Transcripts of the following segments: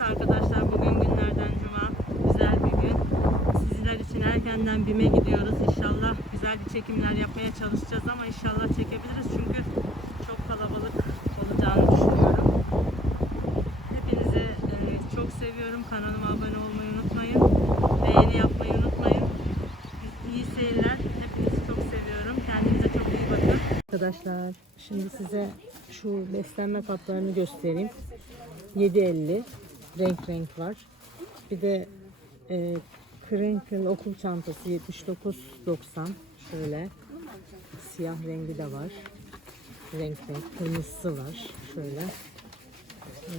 Arkadaşlar bugün günlerden cuma. Güzel bir gün. Sizler için erkenden BİM'e gidiyoruz. İnşallah güzel bir çekimler yapmaya çalışacağız ama inşallah çekebiliriz. Çünkü çok kalabalık olacağını düşünüyorum. Hepinizi e, çok seviyorum. Kanalıma abone olmayı unutmayın. Beğeni yapmayı unutmayın. İyi seyirler. Hepinizi çok seviyorum. Kendinize çok iyi bakın. Arkadaşlar şimdi size şu beslenme kaplarını göstereyim. 7.50 renk renk var. Bir de e, Crinkle okul çantası 79.90 şöyle siyah rengi de var. Renk renk kırmızısı var şöyle. E,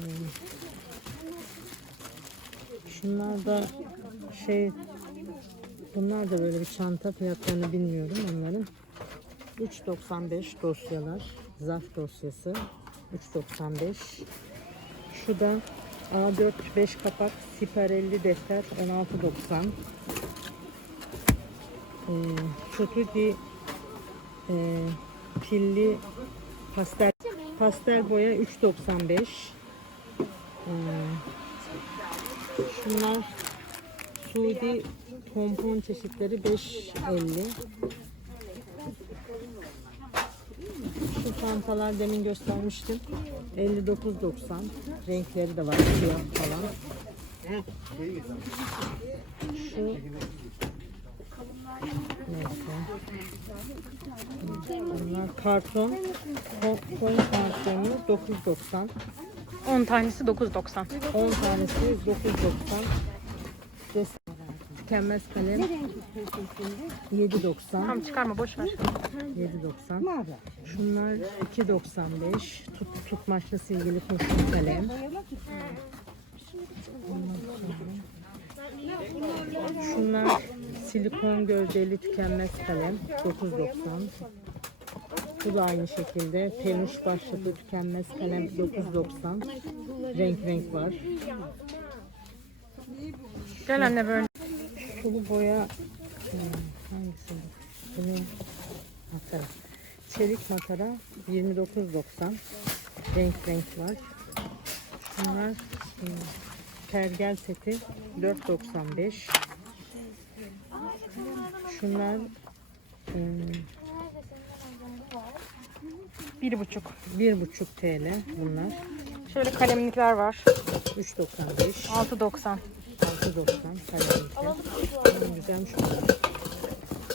şunlar da şey bunlar da böyle bir çanta fiyatlarını bilmiyorum onların. 3.95 dosyalar. Zarf dosyası. 3.95. Şu da A4 5 kapak siperelli defter 16.90. Ee, Çotudi e, pilli pastel pastel boya 3.95. Ee, şunlar Suudi pompon çeşitleri 5.50. Şu çantalar demin göstermiştim. 59.90. Renkleri de var siyah falan. Şu neyse. Bunlar karton. Ko- Koyun kartonu 9.90. 10 tanesi 9.90. 10 tanesi 9.90. Des- Tükenmez kalem 7.90. Tamam çıkarma boş ver. 7.90. Şunlar 2.95. Tut, tutmaçlı silgili kurşun kalem. Şunlar silikon gövdeli tükenmez kalem. 9.90. Bu da aynı şekilde peluş başlıklı tükenmez kalem 9.90. Renk renk var. Gel anne böyle. Sulu boya hangisi? bu? Bunu matara. Çelik matara 29.90. Renk renk var. Şunlar hmm, pergel seti 4.95. Şunlar hmm, 1.5. 1.5 TL bunlar. Şöyle kalemlikler var. 3.95. 6.90. 6.90 kalemlikler. Hmm, güzelmiş.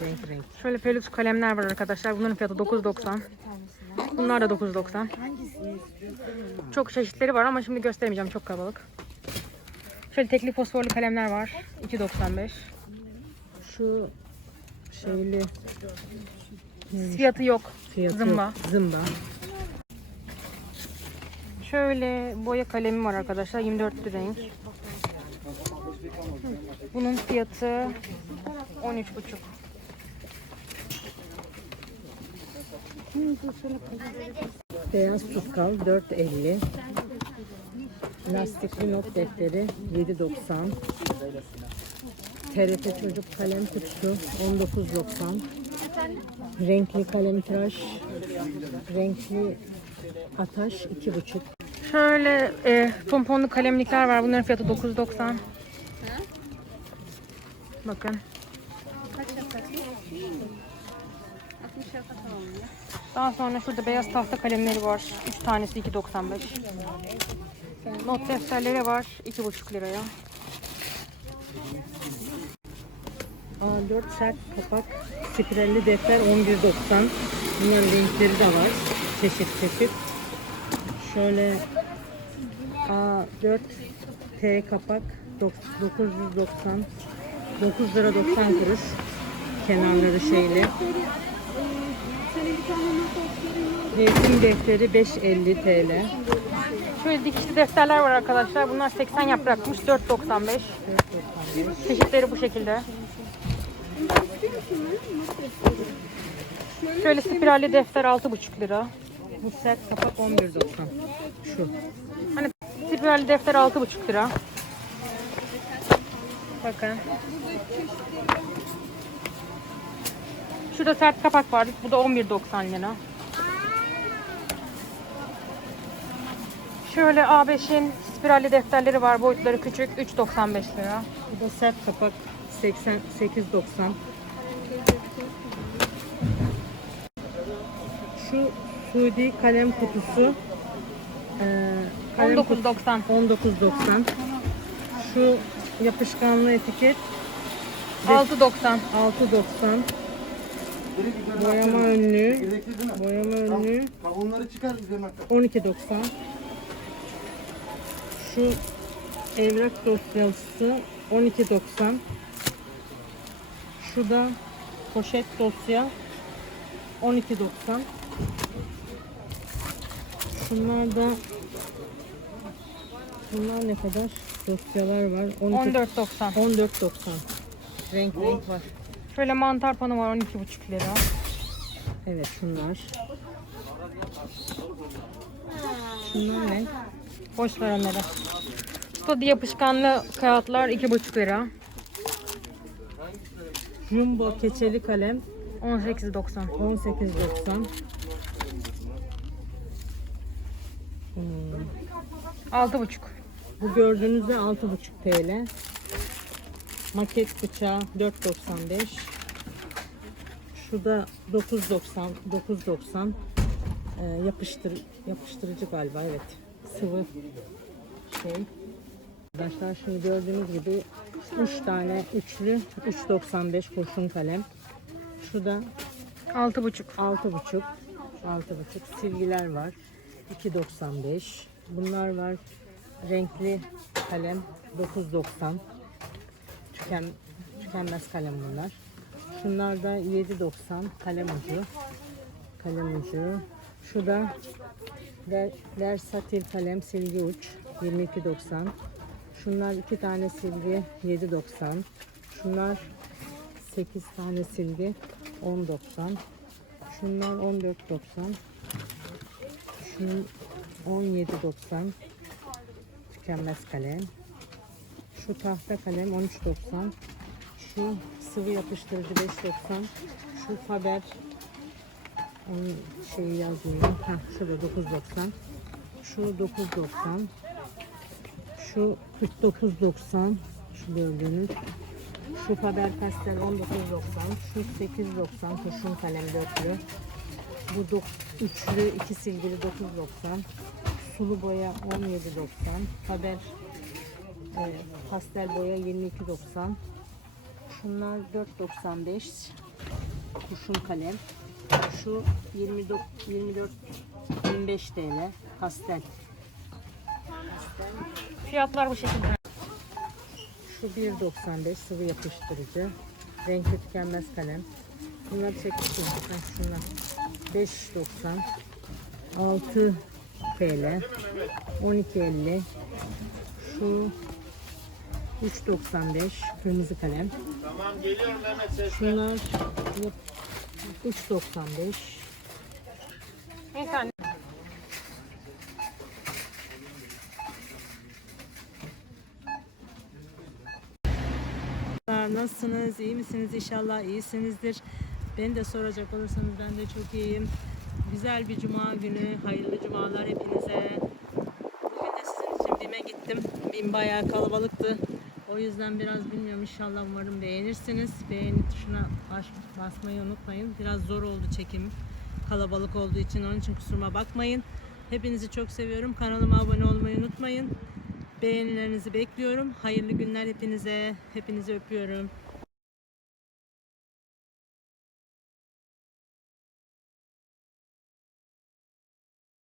Renk renk. Şöyle peluş kalemler var arkadaşlar. Bunların fiyatı 9.90. Bunlar da 9.90. Çok çeşitleri var ama şimdi göstermeyeceğim. Çok kalabalık. Şöyle tekli fosforlu kalemler var. 2.95. Şu şeyli Fiyatı yok. fiyatı Zımba. yok. Zımba. Şöyle boya kalemi var arkadaşlar. 24 renk. Bunun fiyatı 13.5. Beyaz tutkal 4.50. Lastikli not defteri 7.90. TRT çocuk kalem kutusu 19.90. Renkli kalem tıraş. Renkli ataş 2.5. Şöyle e, pomponlu kalemlikler var. Bunların fiyatı 9.90. Bakın. Daha sonra şurada beyaz tahta kalemleri var. 3 tanesi 2.95. Not defterleri var 2.5 liraya. A4 sert kapak spiralli defter 11.90. Bunların renkleri de var. Çeşit çeşit. Şöyle A4 T kapak dok- 990 9 lira 90 kuruş. Kenarları şeyli. Resim defteri 5.50 TL. Şöyle dikişli defterler var arkadaşlar. Bunlar 80 yaprakmış 4.95. Çeşitleri bu şekilde. Şöyle spiralli defter 6.5 lira. Bu sert kapak 11.90. Şu. Hani spiralli defter 6.5 lira. Bakın. Şurada sert kapak var. Bu da 11.90 lira. Şöyle A5'in spiralli defterleri var. Boyutları küçük. 3.95 lira. Bu da sert kapak 88.90. Şu Sudi kalem kutusu kalem 19.90. 19.90. Şu yapışkanlı etiket 6.90. 6.90. Boyama önlüğü, boyama önlüğü Kavunları çıkar bize 12.90. Şu evrak dosyalısı 12.90. Şu da poşet dosya 12.90. Şunlar da Bunlar ne kadar? Dosyalar var. 12 14.90. 14.90. Renk renk var. Şöyle mantar panı var 12.5 lira. Evet şunlar. Şunlar ne? Boş ver onları. Studi yapışkanlı kağıtlar 2.5 lira. Jumbo keçeli kalem 18.90. 18.90. Hmm. 6.5. Bu gördüğünüz de 6.5 TL. Maket bıçağı 4.95. Şu da 9.90 9.90. Ee, yapıştır yapıştırıcı galiba evet. Sıvı şey. Arkadaşlar şimdi gördüğünüz gibi 3 tane üçlü 3.95 kurşun kalem. Şu da 6.5. 6.5 6.5 silgiler var 2.95 bunlar var renkli kalem 9.90 Tüken, tükenmez kalem bunlar. Şunlar da 7.90 kalem ucu. Kalem ucu. Şu da Ver- Versatil kalem silgi uç 22.90 şunlar iki tane silgi 7.90 şunlar 8 tane silgi 10.90 Şunlar 14.90 Şunun 17.90 Tükenmez kalem. Şu tahta kalem 13.90 Şu sıvı yapıştırıcı 5.90 Şu Faber onun şeyi yazmıyor. Heh, şurada 9.90 Şu 9.90 Şu 49.90 Şu gördüğünüz. Şu Faber Castell 19.90, şu 8.90 kurşun kalem dörtlü. Bu dok- üçlü iki silgili 9.90. Sulu boya 17.90. Faber e, pastel boya 22.90. Şunlar 4.95. Kurşun kalem. Şu 24 24 25 TL pastel. Fiyatlar bu şekilde. Şu 1.95 sıvı yapıştırıcı. Renkli tükenmez kalem. Bunları çekmiştim. Şunlar. 5.90 6 TL 12.50 Şu 3.95 kırmızı kalem. Tamam geliyorum Mehmet ses. Şunlar yok, 3.95 Bir tane. Nasılsınız? İyi misiniz? İnşallah iyisinizdir. Beni de soracak olursanız ben de çok iyiyim. Güzel bir cuma günü. Hayırlı cumalar hepinize. Bugün de sizin için BİM'e gittim. BİM bayağı kalabalıktı. O yüzden biraz bilmiyorum inşallah umarım beğenirsiniz. Beğeni tuşuna basmayı unutmayın. Biraz zor oldu çekim. Kalabalık olduğu için onun için kusuruma bakmayın. Hepinizi çok seviyorum. Kanalıma abone olmayı unutmayın. Beğenilerinizi bekliyorum. Hayırlı günler hepinize. Hepinizi öpüyorum.